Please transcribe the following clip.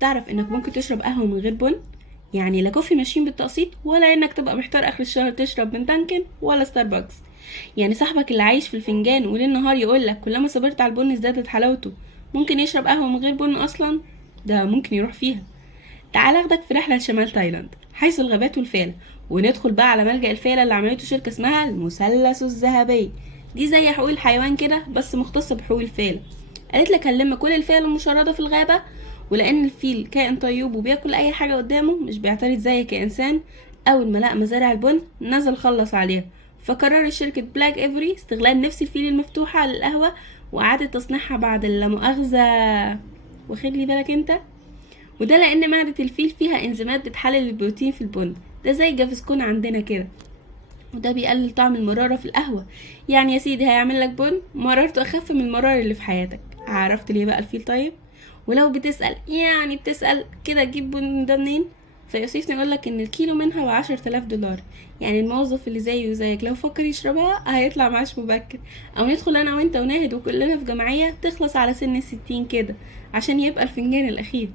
تعرف انك ممكن تشرب قهوة من غير بن؟ يعني لا كوفي ماشين بالتقسيط، ولا انك تبقى محتار اخر الشهر تشرب من دانكن ولا ستاربكس. يعني صاحبك اللي عايش في الفنجان وليل نهار يقولك كلما صبرت على البن ازدادت حلاوته، ممكن يشرب قهوة من غير بن اصلا؟ ده ممكن يروح فيها. تعال اخدك في رحلة لشمال تايلاند حيث الغابات والفيلة، وندخل بقى على ملجأ الفيلة اللي عملته شركة اسمها المثلث الذهبي. دي زي حقوق الحيوان كده بس مختصة بحقوق الفيلة. قالت لك هنلم كل الفيل المشردة في الغابة، ولأن الفيل كائن طيب وبياكل أي حاجة قدامه مش بيعترض زي كإنسان، أول ما لقى مزارع البن نزل خلص عليها. فقررت شركة بلاك إيفري استغلال نفس الفيل المفتوحة للقهوة وإعادة تصنيعها بعد اللامؤاخذة. واخد لي بالك انت؟ وده لأن معدة الفيل فيها إنزيمات بتحلل البروتين في البن، ده زي جافسكون عندنا كده، وده بيقلل طعم المرارة في القهوة. يعني يا سيدي هيعمل لك بن مرارته أخف من المرار اللي في حياتك. عرفت ليه بقى الفيل طيب؟ ولو بتسأل كده تجيب بن ده منين؟ فيوسفني يقولك ان الكيلو منها ب10,000 دولار. يعني الموظف اللي زيه وزيك لو فكر يشربها هيطلع معاش مبكر، او ندخل انا وانت وناهد وكلنا في جمعية تخلص على سن 60 كده عشان يبقى الفنجان الاخير.